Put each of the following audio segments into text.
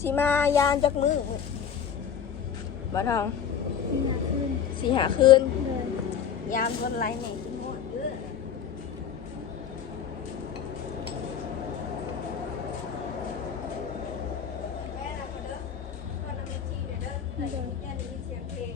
สิมายามจักมือมื้อบ่ทองมีหาขึ้นสิหาคืนเลยามคนไรแหนกินหมดเด้อแม่น่ะก็เด้อตอนนั้นมีทีเนี่ยเด้อแต่ยังมีแค่ได้ยินเสียงเพลง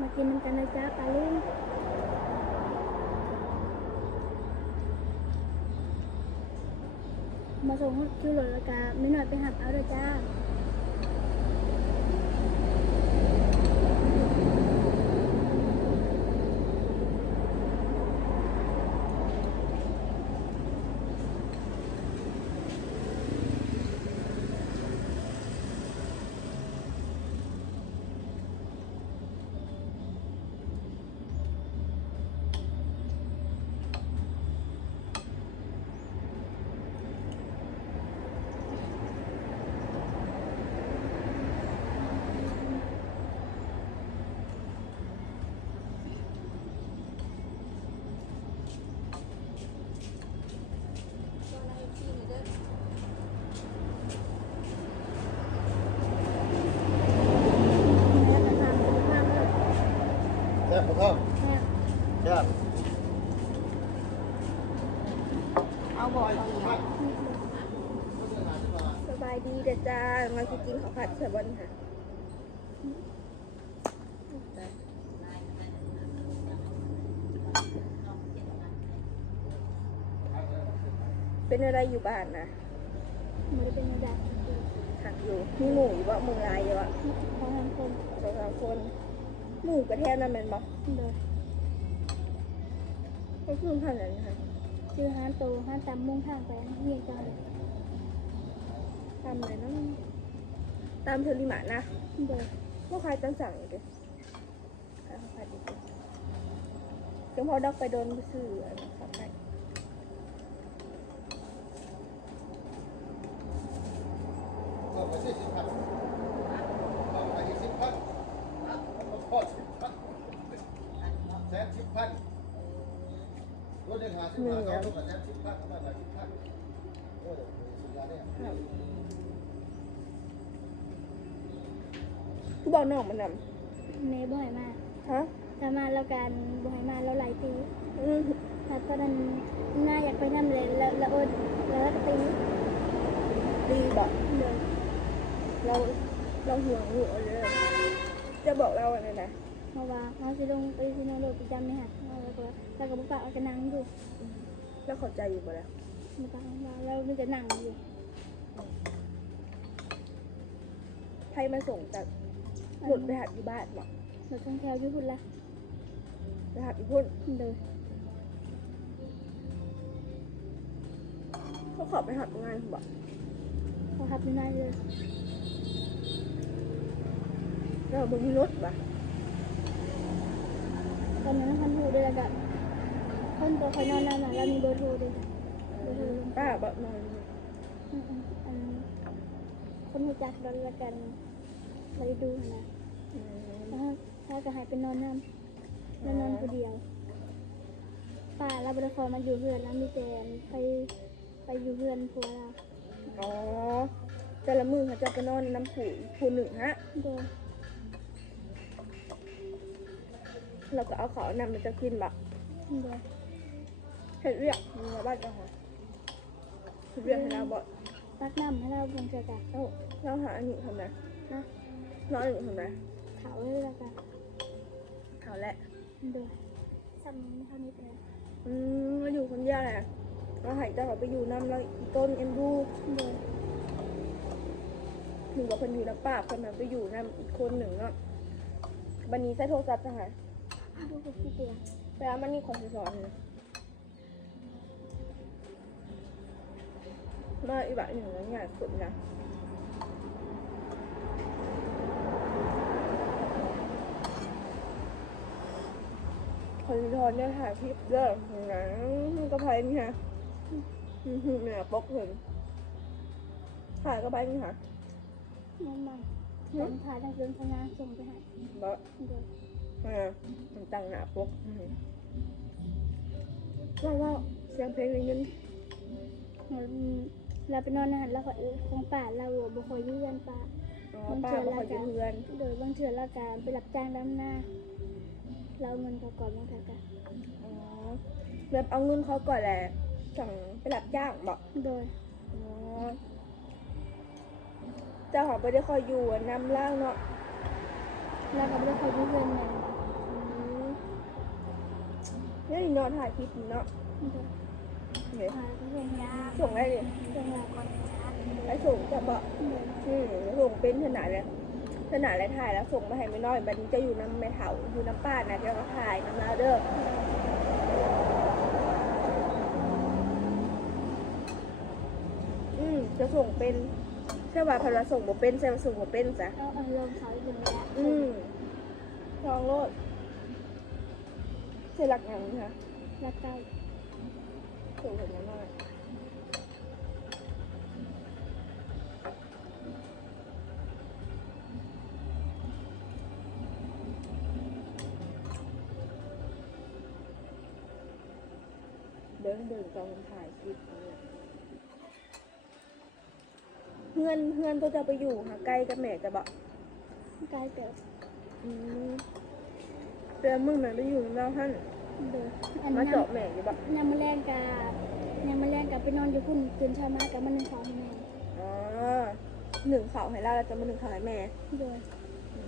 มากินมันกันนะจ๊ะปลาลุง มาส่งคิวรถแล้วก็ไม่หน่อยไปหับเอาเลยจ้า ตอนนั้นมีทีเนี่ยเด้อ แล้วก็ทำเป็นมากเลย แซ่บบ่ครับแม่แซ่บเอาบ่อทองค่ะสบายดีเด้อจ้ามาสิกินข้าวผัดใส่บนค่ะเป็นอะไรอยู่บ้านนะไม่ได้เป็นระดับหักอยู่มีหมูอยู่บ่หมูลายอยู่บ่พอทำคนสองสามคน หมูกระแทกนั่นแม่นบ่เลยก็คือพันนั้นค่ะชื่อห้านโตห้านตำมุ่งทางไปเฮียจังเลยตามเลยเนาะตามเทอริมานะเลยพวกใครตั้งสั่งอยู่ดิข้าวผัดดีกจังพอดอกไปโดนไปซื้ออันนั้นข้าวผัดเอาไปสิสิพัน ยครับกูบอกน้องมันนเมย์บ่อยมากำฮะถ้ามาแล้วกันบ่อยมาแล้วหลายปีอืมถ้าตอนนั้นน่าอยากไปนั่เลยแล้วแล้วอดแล้วก็ตีดีบอกเลยเราเราห่วงหัวเลย จะบอกเราอะไรนะ เพราะว่าเขาสิลงไปสิลงโดดประจำไม่หัดแล้วก็แล้วก็บุกปะเอากระนังอยู่แล้วเข้าใจอยู่บ่แล้วบุกปะเราแล้วมันจะนั่งอยู่ใครมาส่งจากหมดไปหัดอยู่บ้านบอกเราต้องแถวอยู่พุ่นละไปหัดอยู่พุ่นเลยเขาขอไปหัดงานบอกเขาขับอยู่นั่นเลยเราบนมีรถปะ ตอนนั้นพันหูด้วยแล้วกันคนตัวคอยนอนนั่นน่ะเรามีเบอร์โทรด้วยเบอร์โทรลงป้าบอกนอนอืมๆอันคนหัวจักเราละกันไปดูนะอืมถ้าถ้าจะให้เป็นนอนน้ำแล้วนอนคนเดียวป้าเราบริคอมาอยู่เพื่อนแล้วมีแต่ไปไปอยู่เพื่อนผัวเราอ๋อแต่ละมือเขาจะไปนอนน้ำผูผูหนึ่งฮะ โดย เราก็เอาเขานำมันจะกินแบบโดยเห็ดเรียกมีมาบ้านเจ้าของเห็ดเรียกให้เราบอกตักน้ำให้เราบงเจอกันเอ้าเราหาอันนี้ทำไมนะเราอันนี้ทำไมเขาเลยแล้วกันเขาแหละโดยซ้ำเท่านี้ไปแล้วอืมมาอยู่คนเดียวแหละเราหายเจ้าเขาไปอยู่น้ำเราอีต้นเอ็นดูโดยหนึ่งกับคนอยู่น้ำป้าคนนั้นไปอยู่น้ำอีกคนหนึ่งเนาะบันนี้ใช้โทรศัพท์จังไง ดูกับพี่เตียงเวลามันนี่คอนสอนเลยมาอีกแบบหนึ่งแล้วเนี่ยสุดนะคนทอนเนี่ยถ่ายคลิปเด้อหนังก็ไปนี่ฮะอื้อหือเนี่ยปกเห็นถ่ายก็ไปนี่ฮะนั่นมันฉันพาทางเดินพงานส่งไปให้บ่โดยอ่า มันตั้งหน้าปกอื้อหือว่าว่าเสียงเพลงได้ยินเราไปนอนนะแล้วก็เออของป่าเราบ่คอยอยืเงินป่าอ๋อป้าบ่ค่อยอยู่เพื่อนโดยบางเทื่อเราการไปรับจ้างดำหน้า เราเอาเงินเขาก่อนบางเทื่อก็อ๋อแบบเอาเงินเขาก่อนแหละสั่งไปรับจ้างบอกโดยอ๋อเจ้าของไม่ได้คอยอยู่อะนำล่างเนาะเราก็บ่ได้คอยอยืเงินแม่นอืม นี่นอนถ่ายคลิปอยู่เนาะโดยเห็นพาไปเรียนยาส่งได้เลยเรื่องราวก่อนชัดไปส่งจะบอกโดยอืมส่งเป็นขนาดเลยขนาดอะไรถ่ายแล้วส่งมาให้ไม่น้อยบัดนี้จะอยู่น้ำแม่เถาอยู่น้ำป้านะเดี๋ยวก็ถ่ายน้ำลาวเด้ออืมจะส่งเป็นใช่ว่าพอเราส่งบ่เป็นใช่ว่าส่งบ่เป็นจ้ะเอาเอาลงเขาอีกหนึ่งแล้วอืมลองโลด ใช่หลักอย่างนี้ค่ะแล้วก็ส่งถึงน้ำน้อยเดินเดินจองถ่ายคลิปเนี่ยเพื่อนเพื่อนก็จะไปอยู่ค่ะใกล้กับแม่จะบอกกลายเป็นอืม เตือนมึงมันไปอยู่น้องท่านโดยอันมานั้นเจาะแม่อยู่บอกยามมาแรงกับยามมาแรงกับไปนอนอยู่พุ่นตื่นเช้ามากับมันหนึ่งของให้แม่อ๋อหนึ่งข่าวให้เราแล้วจะมาหนึ่งข่าวให้แม่โดยอื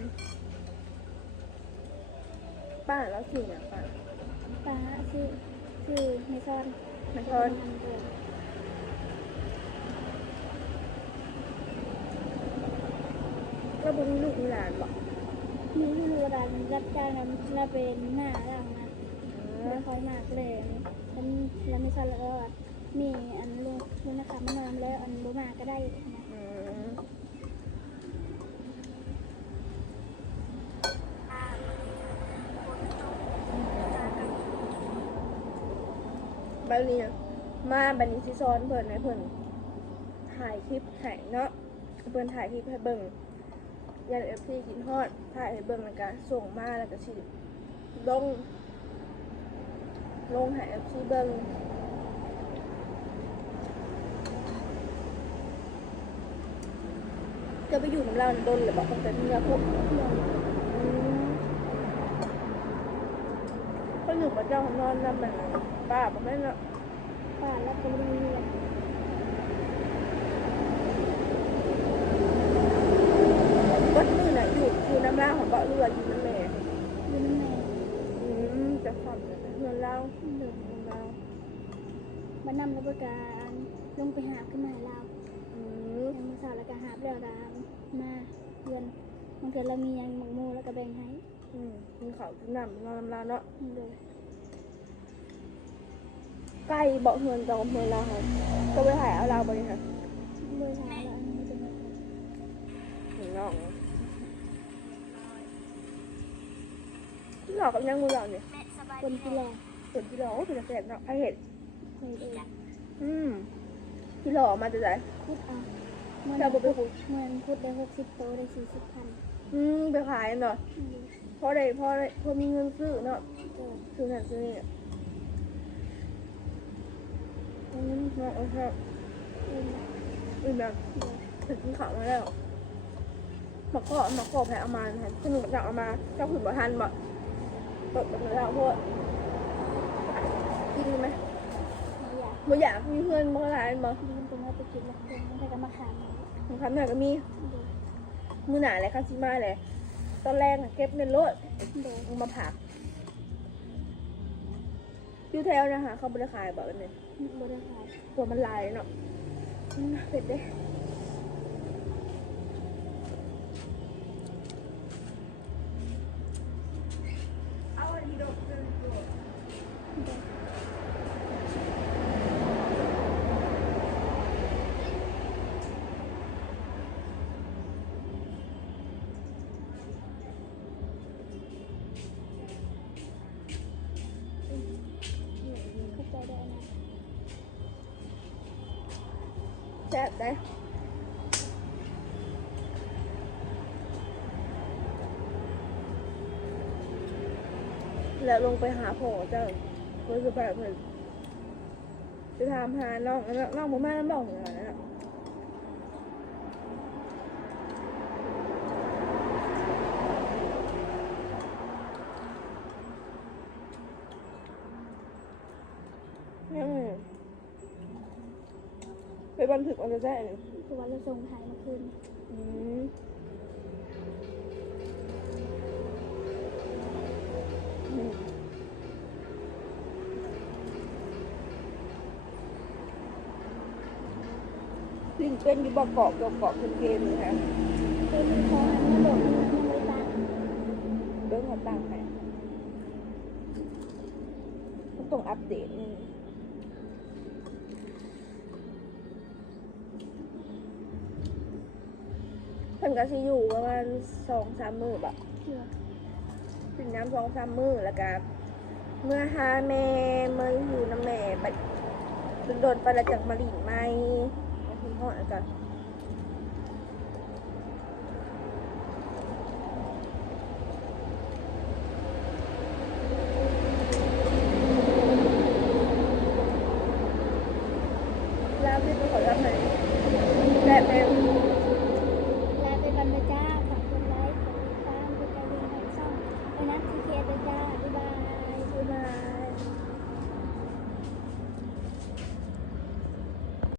มป้าแล้วคืออย่างป้าปลาชื่อชื่อเมซอนนครโดยแล้วบุญลูกมีหลานบ อกมีที่รู้ร้านรับจ้างนั้นเราเป็นหน้าร่างนะไม่ค่อยมากเลยแล้วแล้วเมซอนแล้วก็มีอันลูกลูกนะคะมานอนแล้วอันบ่มาก็ได้นะอืมบันนี้มาบันนี้ซิซ้อนเพิ่นให้เพิ่นถ่ายคลิปให้เนาะเพิ่นถ่ายคลิปให้เบิ่ง ยันเอฟซีกินฮอดถ่ายให้เบิ่งแล้วก็ส่งมาแล้วก็สิลง ลงให้เอฟซีเบิ่งจะไปอยู่กับเราโดนหรือบอกตั้งแต่เมื่อพวกอืมคนหนึ่งพระเจ้าเขานอนนำมันป้าบอกแม่เนาะป่าแล้วก็ไม่ได้เรียน วัดมือไหนะอยู่อยู่น้ำล่าง ของเบาะเรืออยู่น้ำแม่อยู่นั่นแหละอืมจะฟังกันนะเพื่อนเล่าโดยเพื่อนเล่าบ้านนำรับประการลงไปหาขึ้นมาให้เราอืมยังมือสาวแล้วก็หาบแล้วดามมาเพื่อนบางเทื่อเรามีหยังหมกหมูแล้วก็แบ่งให้อืมมีเขากินน้ำนอนน้ำลาวเนาะโดยใกล้เบาะเพื่อนจองเพื่อนเราค่ะก็ไปถ่ายเอาเราไปค่ะโดยทางแล้วอันนี้จะมีถึงน้อง ที่อกกับยังมือเราเนี่ยคนที่แลส่วนที่หลอโอ้เป็นแสบเนาะไอเห็ดอืมที่หลอมาจะไหนพูดเอาเมื่อเราไปคุยเมื่อพูดได้หกสิบโตได้สี่สิบพันอืมไปขายเนาะเพราะได้เพราะได้เพราะมีเงินซื้อเนาะซื้อนั่นซื้อนี่อืมเนาะเอาครับองอืมแบบโดยถึงกินข้าวมาแล้วหมักอกหมักอกแพ้เอามาค่ะสนุกจังเอามาเจ้าขุนบ่ทันบ่ ตกกันแล้วพวกกินไหมไม่อยากบ่อยากมีเพื่อนบ่หลายบ่ยืมตรงนั้นไปกินแล้วเพื่อนไม่ได้ก็มาขายมาของคำหน่อยก็มีโดยมือหนาเลยค่ะซิมาเลยตอนแรกน่ะเก็บเงินรถโดยเอามาผักอยู่แถวนะคะเขาบริขายแบบนี้บริขายหัวมันลายเนาะอืมเผ็ดเด้โด แซ่บได้แล้วลงไปหาพ่อเจ้าเพื่อจะไปเพื่อนจะทำหาน้องน้องน้องบ่มาแล้วบอกเหมือนกันนะยังไง ไปบันทึกวันจะได้เลยคือว่าเราส่งถ่ายเมื่อคืนอืมอืมลิงเป็นอยู่บอกเกาะเกาะเกาะเป็นเกมเลยค่ะคือมีของอันนี้โหลดมันยังไม่ตั้งเรื่องเขาตั้งให้มันต้องอัปเดตนี่ พิ่นก็สิอยู่ประมาณสองสามมือแบบเชื่อถึงน้ำสองสามมือแล้วก็เมื่อหาแม่เมื่ออยู่น้ำแม่ไปโดนไปและจากมาหลินไหมมาถึงหอดแล้วก็